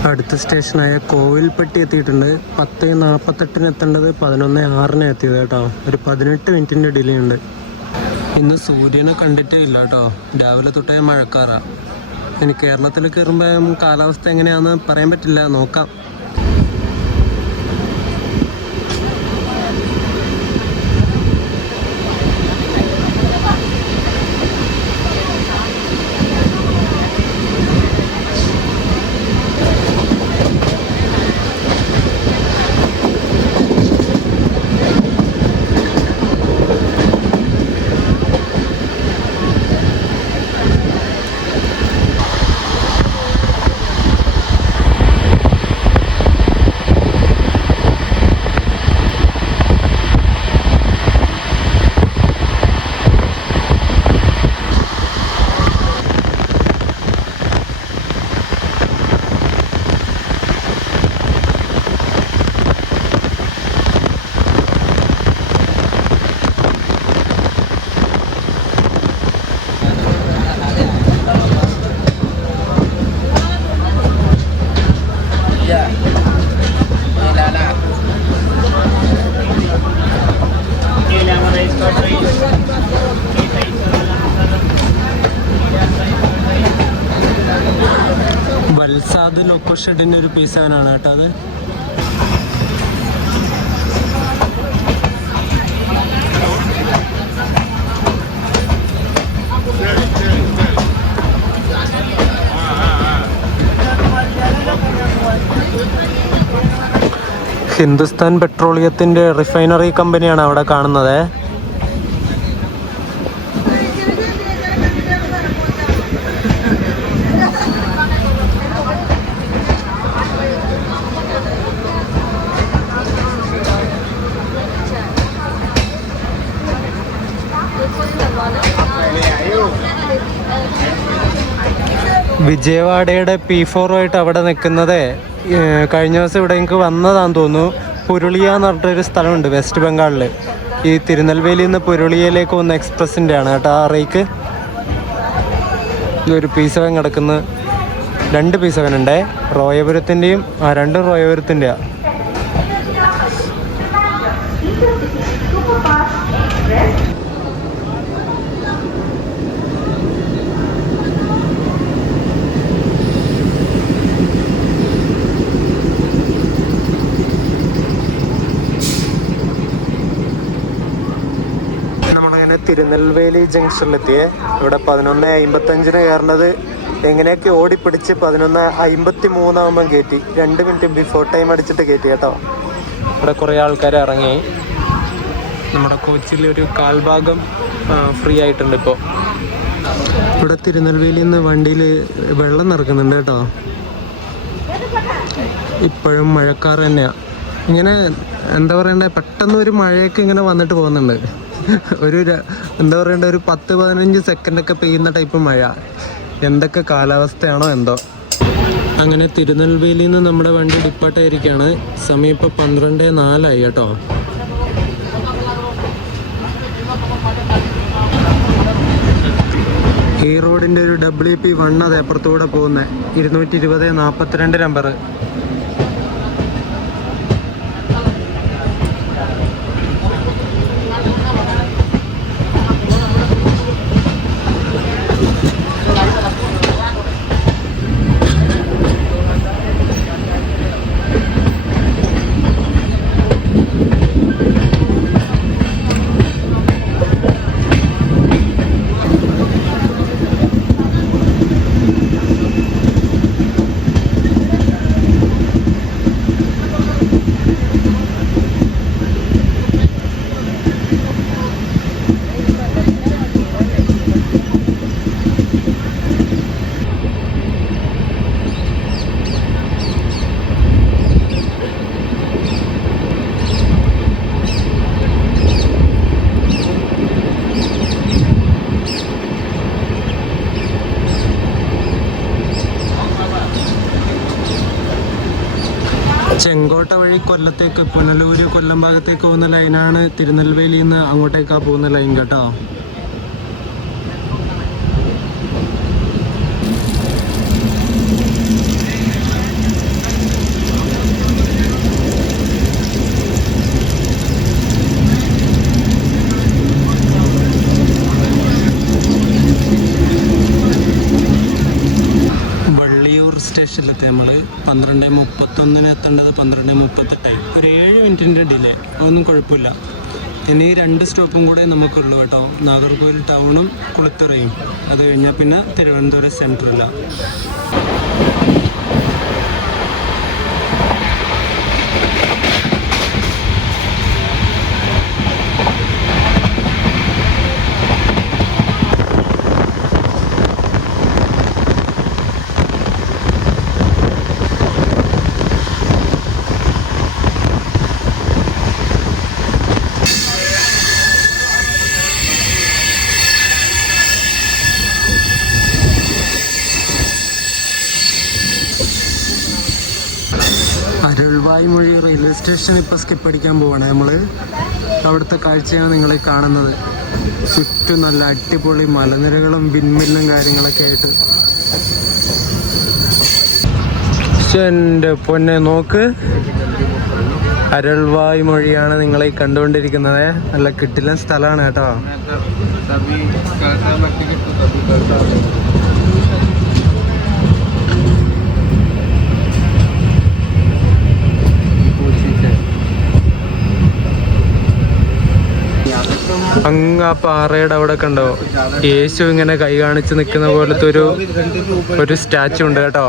അടുത്ത സ്റ്റേഷനായ കോവിൽപ്പെട്ടി എത്തിയിട്ടുണ്ട്. 10:48 എത്തേണ്ടത് 11:06 എത്തിയത് കേട്ടോ. ഒരു 18 മിനിറ്റിൻ്റെ ഡിലേ ഉണ്ട്. ഇന്ന് സൂര്യനെ കണ്ടിട്ടേ ഇല്ല കേട്ടോ. രാവിലെ തൊട്ടേ മഴക്കാറാണ്. ഇനി കേരളത്തിൽ കയറുമ്പോൾ കാലാവസ്ഥ എങ്ങനെയാണെന്ന് പറയാൻ പറ്റില്ല, നോക്കാം. വത്സാദ് ലൊക്കോ ഷെഡിൻ്റെ ഒരു P7 ആണ് കേട്ടോ അത്. ഹിന്ദുസ്ഥാൻ പെട്രോളിയത്തിൻ്റെ റിഫൈനറി കമ്പനിയാണ് അവിടെ കാണുന്നത്. വിജയവാഡയുടെ P4 അവിടെ നിൽക്കുന്നത് കഴിഞ്ഞ ദിവസം ഇവിടെ എനിക്ക് വന്നതാണെന്ന് തോന്നുന്നു. പുരുളിയ എന്ന് പറഞ്ഞിട്ടൊരു സ്ഥലമുണ്ട് വെസ്റ്റ് ബംഗാളിൽ. ഈ തിരുനെൽവേലിയിൽ നിന്ന് പുരുളിയയിലേക്ക് പോകുന്ന എക്സ്പ്രസിൻ്റെ ആണ് കേട്ടോ ആ റേക്ക്. ഇതൊരു P7 കിടക്കുന്ന 2 P7 ഉണ്ടേ. റോയപുരത്തിൻ്റെയും 2 റോയപുരത്തിൻ്റെയാണ്. തിരുനെൽവേലി ജംഗ്ഷനിലെത്തിയേ. ഇവിടെ 11:55 കയറേണ്ടത് എങ്ങനെയൊക്കെ ഓടിപ്പിടിച്ച് 11:53 കയറ്റി. 2 മിനിറ്റ് ബിഫോർ ടൈം അടിച്ചിട്ട് കയറ്റി കേട്ടോ. ഇവിടെ കുറേ ആൾക്കാർ ഇറങ്ങി. നമ്മുടെ കോച്ചിൽ ഒരു കാൽഭാഗം ഫ്രീ ആയിട്ടുണ്ട് ഇപ്പോൾ. ഇവിടെ തിരുനെൽവേലിയിൽ നിന്ന് വണ്ടിയിൽ വെള്ളം നിറക്കുന്നുണ്ട് കേട്ടോ. ഇപ്പോഴും മഴക്കാർ തന്നെയാണ്. ഇങ്ങനെ എന്താ പറയണ്ടേ, പെട്ടെന്ന് ഒരു മഴയൊക്കെ ഇങ്ങനെ വന്നിട്ട് പോകുന്നുണ്ട്. എന്താ പറയണ്ടേ, ഒരു 10-15 സെക്കൻഡൊക്കെ പെയ്യുന്ന ടൈപ്പ് മഴ. എന്തൊക്കെ കാലാവസ്ഥയാണോ എന്തോ. അങ്ങനെ തിരുനെൽവേലിയിൽ നിന്ന് നമ്മുടെ വണ്ടി ഡിപ്പാർട്ടായിരിക്കുകയാണ്. സമയം ഇപ്പോൾ 12:04 കേട്ടോ. ഈ റോഡിൻ്റെ ഒരു WP1 അത് അപ്പുറത്തൂടെ പോകുന്നത് 220/42 നമ്പർ. ചെങ്കോട്ട വഴി കൊല്ലത്തേക്ക്, പുനലൂര് കൊല്ലം ഭാഗത്തേക്ക് പോകുന്ന ലൈനാണ്. തിരുനെൽവേലിയിൽ നിന്ന് അങ്ങോട്ടേക്കാ പോകുന്ന ലൈൻ കേട്ടോ. സ്റ്റേഷനിലെത്തി നമ്മൾ. 12:31 എത്തേണ്ടത് 12:38. ഒരു 7 മിനിറ്റിൻ്റെ ഡിലേ. അതൊന്നും കുഴപ്പമില്ല. ഇനി 2 സ്റ്റോപ്പും കൂടെ നമുക്കുള്ളൂ കേട്ടോ. നാഗർകോവിൽ ടൗണും കുളത്തറയും. അത് കഴിഞ്ഞാൽ പിന്നെ തിരുവനന്തപുരം സെൻട്രലാണ്. അരുൾവായ്മൊഴി റെയിൽവേ സ്റ്റേഷൻ ഇപ്പോൾ സ്കിപ്പ് അടിക്കാൻ പോവാണ് നമ്മൾ. അവിടുത്തെ കാഴ്ചയാണ് നിങ്ങൾ കാണുന്നത്. ചുറ്റും നല്ല അടിപൊളി മലനിരകളും വിൻമില്ലും കാര്യങ്ങളൊക്കെ ആയിട്ട്. എൻ്റെ പൊന്നെ നോക്ക്, അരുൾവായ്മൊഴിയാണ് നിങ്ങളീ കണ്ടുകൊണ്ടിരിക്കുന്നത്. നല്ല കിട്ടില്ല സ്ഥലമാണ് കേട്ടോ. അങ്ങ് ആ പാറയുടെ അവിടെ കണ്ടോ, യേശു ഇങ്ങനെ കൈ കാണിച്ച് നിൽക്കുന്ന പോലത്തെ ഒരു സ്റ്റാച്ചു ഉണ്ട് കേട്ടോ.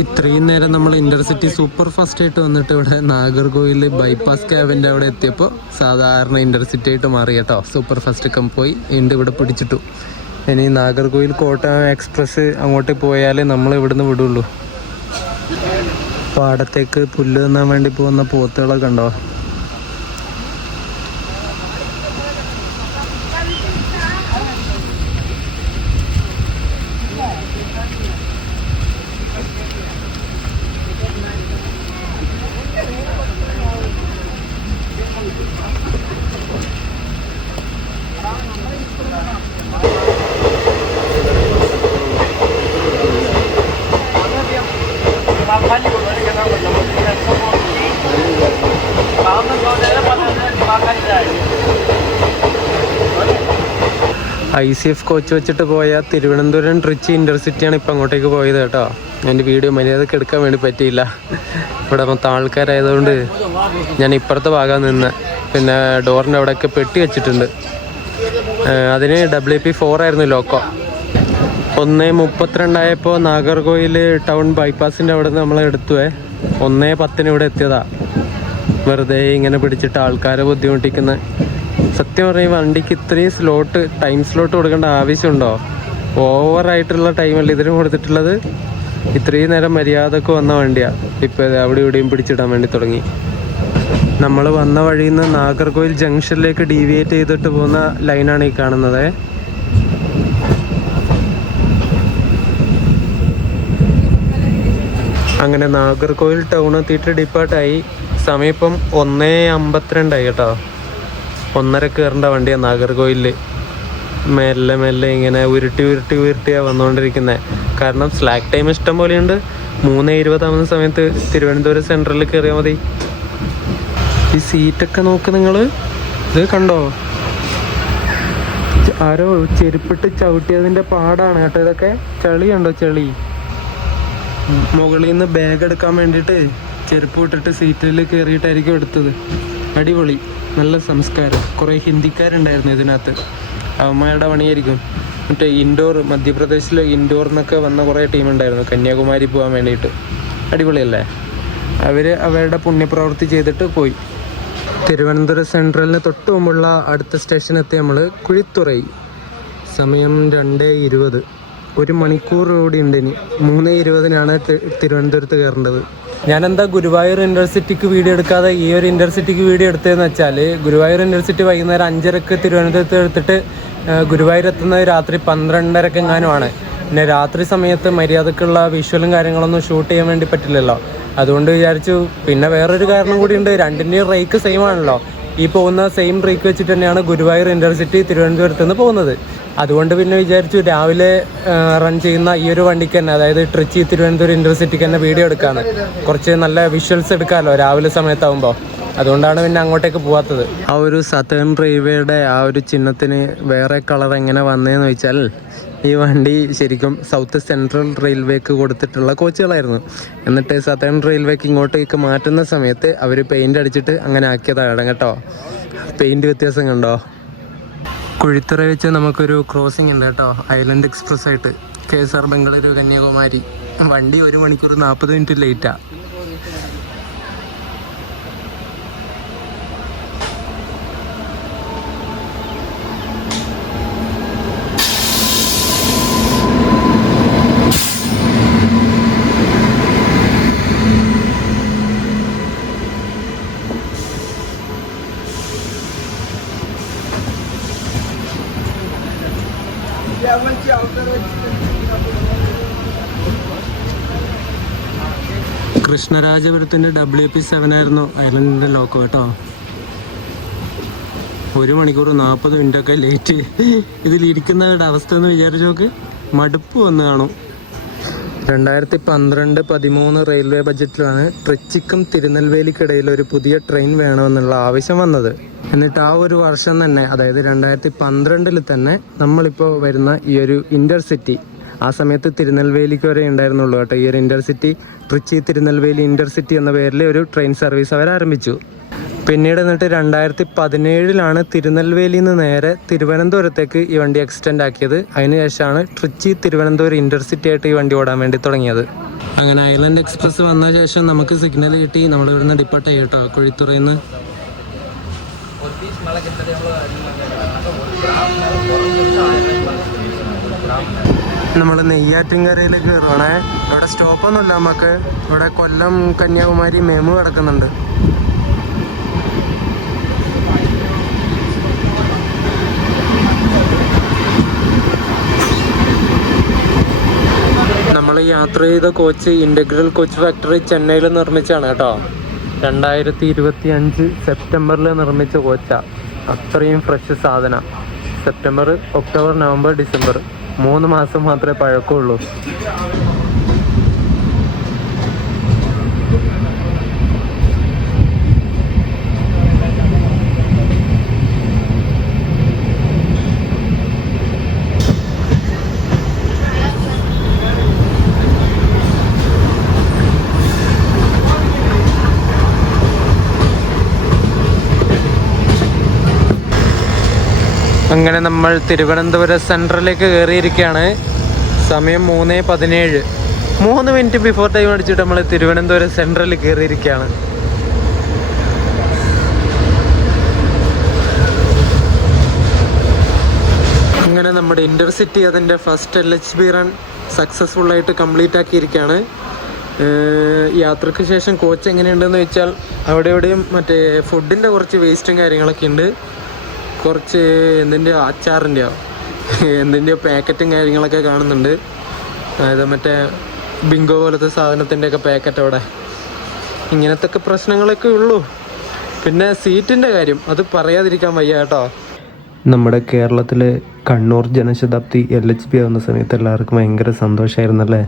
ഇത്രയും നേരം നമ്മൾ ഇൻ്റർസിറ്റി സൂപ്പർ ഫാസ്റ്റ് ആയിട്ട് വന്നിട്ട് ഇവിടെ നാഗർകോവിൽ ബൈപ്പാസ് ക്യാബിൻ്റെ അവിടെ എത്തിയപ്പോൾ സാധാരണ ഇൻ്റർസിറ്റി ആയിട്ട് മാറി കേട്ടോ. സൂപ്പർ ഫാസ്റ്റ് ഒക്കെ പോയി ഇവിടെ പിടിച്ചിട്ടു. ഇനി നാഗർകോവിൽ കോട്ടയം എക്സ്പ്രസ് അങ്ങോട്ട് പോയാലേ നമ്മൾ ഇവിടുന്ന് വിടുള്ളൂ. പാടത്തേക്ക് പുല്ല് തിന്നാൻ വേണ്ടി പോകുന്ന പോത്തുകളൊക്കെ ഉണ്ടോ. ICF കോച്ച് വെച്ചിട്ട് പോയ തിരുവനന്തപുരം ട്രിച്ചി ഇൻ്റർസിറ്റിയാണ് ഇപ്പം അങ്ങോട്ടേക്ക് പോയത് കേട്ടോ. എൻ്റെ വീഡിയോ മര്യാദക്ക് എടുക്കാൻ വേണ്ടി പറ്റിയില്ല, ഇവിടെ മൊത്തം ആൾക്കാരായതുകൊണ്ട് ഞാൻ ഇപ്പുറത്തെ ഭാഗം നിന്ന്. പിന്നെ ഡോറിൻ്റെ അവിടെയൊക്കെ പെട്ടി വെച്ചിട്ടുണ്ട്. അതിന് WP4 ആയിരുന്നു ലോക്കോ. 1:32 നാഗർകോയിൽ ടൗൺ ബൈപ്പാസിൻ്റെ അവിടെ നിന്ന് നമ്മളെ എടുത്തുവേ. 1:10 ഇവിടെ എത്തിയതാ. വെറുതെ ഇങ്ങനെ പിടിച്ചിട്ട് ആൾക്കാരെ ബുദ്ധിമുട്ടിക്കുന്ന. സത്യം പറഞ്ഞാൽ വണ്ടിക്ക് ഇത്രയും ടൈം സ്ലോട്ട് കൊടുക്കേണ്ട ആവശ്യമുണ്ടോ? ഓവറായിട്ടുള്ള ടൈമല്ല ഇതിന് കൊടുത്തിട്ടുള്ളത്. ഇത്രയും നേരം മര്യാദക്ക് വന്ന വണ്ടിയാണ്. ഇപ്പോൾ അവിടെ ഇവിടെയും പിടിച്ചിടാൻ വേണ്ടി തുടങ്ങി. നമ്മൾ വന്ന വഴിയിൽ നിന്ന് നാഗർകോയിൽ ജംഗ്ഷനിലേക്ക് ഡീവിയേറ്റ് ചെയ്തിട്ട് പോകുന്ന ലൈനാണ് ഈ കാണുന്നത്. അങ്ങനെ നാഗർകോയിൽ ടൗൺ എത്തിയിട്ട് ഡിപ്പാർട്ടായി. സമയം ഇപ്പം 1:52 കേട്ടോ. 1:30 കയറേണ്ട വണ്ടിയാണ് നാഗർകോയിലിൽ. മെല്ലെ മെല്ലെ ഇങ്ങനെ ഉരുട്ടിയാണ് വന്നുകൊണ്ടിരിക്കുന്നത്. കാരണം സ്ലാക്ക് ടൈം ഇഷ്ടം പോലെയുണ്ട്. 3:20 ആവുന്ന സമയത്ത് തിരുവനന്തപുരം സെൻട്രലിൽ കയറിയാൽ മതി. ഈ സീറ്റൊക്കെ നോക്ക് നിങ്ങൾ, ഇത് കണ്ടോ? ആരോ ചെരുപ്പിട്ട് ചവിട്ടിയതിൻ്റെ പാടാണ് കേട്ടോ ഇതൊക്കെ. ചളി കണ്ടോ? ചളി. മുകളിൽ നിന്ന് ബാഗ് എടുക്കാൻ വേണ്ടിയിട്ട് ചെരുപ്പ് ഇട്ടിട്ട് സീറ്റിൽ കയറിയിട്ടായിരിക്കും എടുത്തത്. അടിപൊളി, നല്ല സംസ്കാരം. കുറേ ഹിന്ദിക്കാരുണ്ടായിരുന്നു ഇതിനകത്ത്. അവന്മാരുടെ പണിയായിരിക്കും. മറ്റേ ഇൻഡോർ, മധ്യപ്രദേശിലെ ഇൻഡോർ എന്നൊക്കെ വന്ന കുറേ ടീമുണ്ടായിരുന്നു കന്യാകുമാരി പോകാൻ വേണ്ടിയിട്ട്. അടിപൊളിയല്ലേ? അവർ അവരുടെ പുണ്യപ്രവൃത്തി ചെയ്തിട്ട് പോയി. തിരുവനന്തപുരം സെൻട്രലിന് തൊട്ട് മുമ്പുള്ള അടുത്ത സ്റ്റേഷൻ എത്തി നമ്മൾ കുഴിത്തുറൈ. സമയം 2:20. 1 മണിക്കൂർ കൂടി ഉണ്ട് ഇനി. 3:20-നാണ് തിരുവനന്തപുരത്ത് കയറേണ്ടത്. ഞാനെന്താ ഗുരുവായൂർ ഇൻ്റർസിറ്റിക്ക് വീഡിയോ എടുക്കാതെ ഈ ഒരു ഇൻ്റർസിറ്റിക്ക് വീഡിയോ എടുത്തതെന്ന് വെച്ചാൽ, ഗുരുവായൂർ ഇൻ്റർസിറ്റി വൈകുന്നേരം 5:30 തിരുവനന്തപുരത്ത് എടുത്തിട്ട് ഗുരുവായൂർ എത്തുന്നത് രാത്രി 12:30 എങ്ങാനുമാണ്. പിന്നെ രാത്രി സമയത്ത് മര്യാദക്കുള്ള വിഷ്വലും കാര്യങ്ങളൊന്നും ഷൂട്ട് ചെയ്യാൻ വേണ്ടി പറ്റില്ലല്ലോ. അതുകൊണ്ട് വിചാരിച്ചു. പിന്നെ വേറൊരു കാരണം കൂടിയുണ്ട്, രണ്ടിൻ്റെയും റേക്ക് സെയിം ആണല്ലോ. ഈ പോകുന്ന സെയിം റേക്ക് വെച്ചിട്ട് തന്നെയാണ് ഗുരുവായൂർ ഇൻ്റർസിറ്റി തിരുവനന്തപുരത്ത് നിന്ന് പോകുന്നത്. അതുകൊണ്ട് പിന്നെ വിചാരിച്ചു രാവിലെ റൺ ചെയ്യുന്ന ഈ ഒരു വണ്ടിക്ക് തന്നെ, അതായത് ട്രിച്ചി തിരുവനന്തപുരം ഇൻ്റർസിറ്റിക്ക് തന്നെ വീഡിയോ എടുക്കാമെന്ന്. കുറച്ച് നല്ല വിഷ്വൽസ് എടുക്കാമല്ലോ രാവിലെ സമയത്താവുമ്പോൾ. അതുകൊണ്ടാണ് പിന്നെ അങ്ങോട്ടേക്ക് പോകാത്തത്. ആ ഒരു സതേൺ റെയിൽവേയുടെ ആ ഒരു ചിഹ്നത്തിന് വേറെ കളർ എങ്ങനെ വന്നതെന്ന് വെച്ചാൽ, ഈ വണ്ടി ശരിക്കും സൗത്ത് സെൻട്രൽ റെയിൽവേക്ക് കൊടുത്തിട്ടുള്ള കോച്ചുകളായിരുന്നു. എന്നിട്ട് സതേൺ റെയിൽവേക്ക് ഇങ്ങോട്ടേക്ക് മാറ്റുന്ന സമയത്ത് അവർ പെയിൻ്റ് അടിച്ചിട്ട് അങ്ങനെ ആക്കിയതാണ് കേട്ടോ. പെയിൻറ്റ് വ്യത്യാസം കണ്ടോ? കുഴിത്തുറ വെച്ച് നമുക്കൊരു ക്രോസിംഗ് ഉണ്ട് കേട്ടോ, ഐലൻഡ് എക്സ്പ്രസ് ആയിട്ട്. KSR ബംഗളൂരു കന്യാകുമാരി. വണ്ടി 1 മണിക്കൂർ 40 മിനിറ്റ് ലേറ്റാണ്. കൃഷ്ണരാജപുരത്തിൻ്റെ WP7 ആയിരുന്നു ഐലൻഡിൻ്റെ ലോക്കോ കേട്ടോ. 1 മണിക്കൂർ 40 മിനിറ്റൊക്കെ ലേറ്റ്. ഇതിലിരിക്കുന്നവരുടെ അവസ്ഥ എന്ന് വിചാരിച്ചു നോക്ക്. മടുപ്പ് വന്ന് കാണും. 2012-13 റെയിൽവേ ബഡ്ജറ്റിലാണ് ട്രിച്ചിക്കും തിരുനെൽവേലിക്കിടയിൽ ഒരു പുതിയ ട്രെയിൻ വേണമെന്നുള്ള ആവശ്യം വന്നത്. എന്നിട്ട് ആ ഒരു വർഷം തന്നെ, അതായത് 2012 തന്നെ നമ്മളിപ്പോൾ വരുന്ന ഈ ഒരു ഇൻ്റർസിറ്റി, ആ സമയത്ത് തിരുനെൽവേലിക്ക് വരെ ഉണ്ടായിരുന്നുള്ളൂ കേട്ടോ ഈ ഒരു ഇൻ്റർസിറ്റി. ട്രിച്ചി തിരുനെൽവേലി ഇൻ്റർസിറ്റി എന്ന പേരിൽ ഒരു ട്രെയിൻ സർവീസ് അവർ ആരംഭിച്ചു. പിന്നീട് എന്നിട്ട് 2017 തിരുനെൽവേലിയിൽ നിന്ന് നേരെ തിരുവനന്തപുരത്തേക്ക് ഈ വണ്ടി എക്സ്റ്റെൻഡ് ആക്കിയത്. അതിനുശേഷമാണ് ട്രിച്ചി തിരുവനന്തപുരം ഇൻ്റർസിറ്റി ആയിട്ട് ഈ വണ്ടി ഓടാൻ വേണ്ടി തുടങ്ങിയത്. അങ്ങനെ ഐലൻഡ് എക്സ്പ്രസ് വന്ന ശേഷം നമുക്ക് സിഗ്നൽ കിട്ടി. നമ്മൾ ഇവിടുന്ന് ഡിപ്പാർട്ട് ചെയ്യും കേട്ടോ കുഴിത്തുറയിൽ നിന്ന്. നമ്മൾ നെയ്യാറ്റിൻകരയിലേക്ക് കയറുവാണേ. ഇവിടെ സ്റ്റോപ്പൊന്നുമില്ല നമുക്ക്. ഇവിടെ കൊല്ലം കന്യാകുമാരി മെമു കിടക്കുന്നുണ്ട്. നമ്മൾ യാത്ര ചെയ്ത കോച്ച് ഇൻ്റഗ്രൽ കോച്ച് ഫാക്ടറി ചെന്നൈയിൽ നിർമ്മിച്ചാണ് കേട്ടോ. 2025 സെപ്റ്റംബറിൽ നിർമ്മിച്ച കോച്ചാണ്. അത്രയും ഫ്രഷ് സാധനം. സെപ്റ്റംബർ, ഒക്ടോബർ, നവംബർ, ഡിസംബർ 3 മാസം മാത്രമേ പഴക്കമുള്ളൂ. അങ്ങനെ നമ്മൾ തിരുവനന്തപുരം സെൻട്രലിലേക്ക് കയറിയിരിക്കുകയാണ്. സമയം 3:17. 3 മിനിറ്റ് ബിഫോർ ടൈം അടിച്ചിട്ട് നമ്മൾ തിരുവനന്തപുരം സെൻട്രലിൽ കയറിയിരിക്കുകയാണ്. അങ്ങനെ നമ്മുടെ ഇൻ്റർസിറ്റി അതിൻ്റെ ഫസ്റ്റ് LHB റൺ സക്സസ്ഫുള്ളായിട്ട് കംപ്ലീറ്റ് ആക്കിയിരിക്കുകയാണ്. യാത്രയ്ക്ക് ശേഷം കോച്ച് എങ്ങനെയുണ്ടെന്ന് വെച്ചാൽ അവിടെ എവിടെയും മറ്റേ ഫുഡിൻ്റെ കുറച്ച് വേസ്റ്റും കാര്യങ്ങളൊക്കെ ഉണ്ട്. കുറച്ച് എന്തിൻ്റെയോ അച്ചാറിൻ്റെയോ എന്തിൻ്റെയോ പാക്കറ്റും കാര്യങ്ങളൊക്കെ കാണുന്നുണ്ട്. അതായത് മറ്റേ ബിങ്കോ പോലത്തെ സാധനത്തിൻ്റെയൊക്കെ പാക്കറ്റ് അവിടെ. ഇങ്ങനത്തെ ഒക്കെ പ്രശ്നങ്ങളൊക്കെ ഉള്ളൂ. പിന്നെ സീറ്റിൻ്റെ കാര്യം അത് പറയാതിരിക്കാൻ വയ്യ കേട്ടോ. നമ്മുടെ കേരളത്തിലെ കണ്ണൂർ ജനശതാബ്ദി LHB ആവുന്ന സമയത്ത് എല്ലാവർക്കും ഭയങ്കര സന്തോഷമായിരുന്നല്ലേ.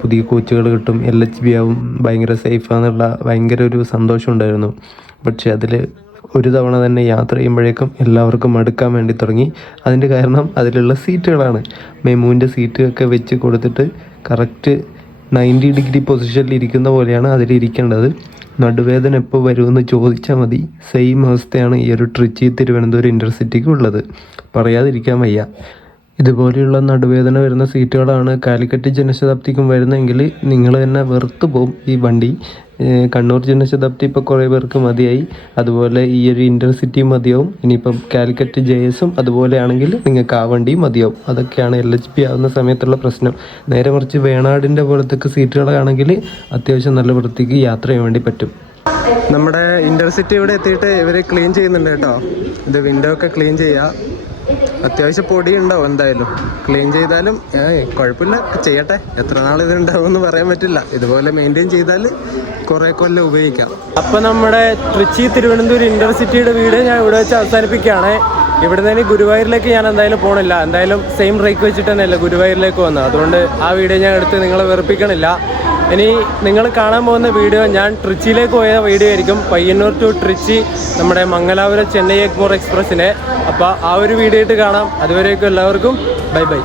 പുതിയ കോച്ചുകൾ കിട്ടും, LHB ആവും, ഭയങ്കര സേഫാന്നുള്ള ഭയങ്കര ഒരു സന്തോഷം ഉണ്ടായിരുന്നു. പക്ഷെ അതിൽ ഒരു തവണ തന്നെ യാത്ര ചെയ്യുമ്പോഴേക്കും എല്ലാവർക്കും മടുക്കാൻ വേണ്ടി തുടങ്ങി. അതിൻ്റെ കാരണം അതിലുള്ള സീറ്റുകളാണ്. മെമുവിൻ്റെ സീറ്റൊക്കെ വെച്ച് കൊടുത്തിട്ട് കറക്റ്റ് 90 ഡിഗ്രി പൊസിഷനിൽ ഇരിക്കുന്ന പോലെയാണ് അതിലിരിക്കേണ്ടത്. നടുവേദന എപ്പോൾ വരുമെന്ന് ചോദിച്ചാൽ മതി. സെയിം അവസ്ഥയാണ് ഈ ഒരു ട്രിച്ചി തിരുവനന്തപുരം ഇൻ്റർസിറ്റിക്ക് ഉള്ളത്. പറയാതിരിക്കാൻ വയ്യ. ഇതുപോലെയുള്ള നടുവേദന വരുന്ന സീറ്റുകളാണ് കാലിക്കറ്റ് ജനശതാബ്ദിക്കും വരുന്നതെങ്കിൽ നിങ്ങൾ തന്നെ വെറുത്തു പോകും ഈ വണ്ടി. കണ്ണൂർ ജനശതാബ്ദി ഇപ്പോൾ കുറേ പേർക്ക് മതിയായി. അതുപോലെ ഈ ഒരു ഇൻ്റർസിറ്റി മതിയാവും. ഇനിയിപ്പം കാലിക്കറ്റ് JS അതുപോലെയാണെങ്കിൽ നിങ്ങൾക്ക് ആ വണ്ടിയും മതിയാവും. അതൊക്കെയാണ് LHB ആവുന്ന സമയത്തുള്ള പ്രശ്നം. നേരെ മറിച്ച് വേണാടിൻ്റെ പോലത്തെ സീറ്റുകളാണെങ്കിൽ അത്യാവശ്യം നല്ല വൃത്തിക്ക് യാത്ര ചെയ്യാൻ വേണ്ടി പറ്റും. നമ്മുടെ ഇൻ്റർസിറ്റി ഇവിടെ എത്തിയിട്ട് ഇവർ ക്ലീൻ ചെയ്യുന്നുണ്ട് കേട്ടോ. ഇത് വിൻഡോ ഒക്കെ ക്ലീൻ ചെയ്യുക. അത്യാവശ്യം പൊടി ഉണ്ടാവും എന്തായാലും. ക്ലീൻ ചെയ്താലും കുഴപ്പമില്ല, ചെയ്യട്ടെ. എത്ര നാൾ ഇത് ഉണ്ടാവും എന്ന് പറയാൻ പറ്റില്ല. ഇതുപോലെ മെയിൻറ്റെയിൻ ചെയ്താൽ കുറേ കൊല്ലം ഉപയോഗിക്കാം. അപ്പോൾ നമ്മുടെ ട്രിച്ചി തിരുവനന്തപുരം ഇൻ്റർസിറ്റിയുടെ വീട് ഞാൻ ഇവിടെ വെച്ച് അവസാനിപ്പിക്കുകയാണ്. ഇവിടെ നിന്ന് ഗുരുവായൂരിലേക്ക് ഞാൻ എന്തായാലും പോകണില്ല. എന്തായാലും സെയിം റേക്ക് വെച്ചിട്ട് തന്നെയല്ല ഗുരുവായൂരിലേക്ക് വന്നത്. അതുകൊണ്ട് ആ വീഡിയോ ഞാൻ എടുത്ത് നിങ്ങളെ വെറുപ്പിക്കണില്ല. ഇനി നിങ്ങൾ കാണാൻ പോകുന്ന വീഡിയോ ഞാൻ ട്രിച്ചിയിലേക്ക് പോയ വീഡിയോ ആയിരിക്കും. പയ്യന്നൂർ ടു ട്രിച്ചി നമ്മുടെ മംഗലാപുരം ചെന്നൈ എഗ്മോർ എക്സ്പ്രസ്സിനെ. അപ്പോൾ ആ ഒരു വീഡിയോ ആയിട്ട് കാണാം. അതുവരേക്കും എല്ലാവർക്കും ബൈ ബൈ.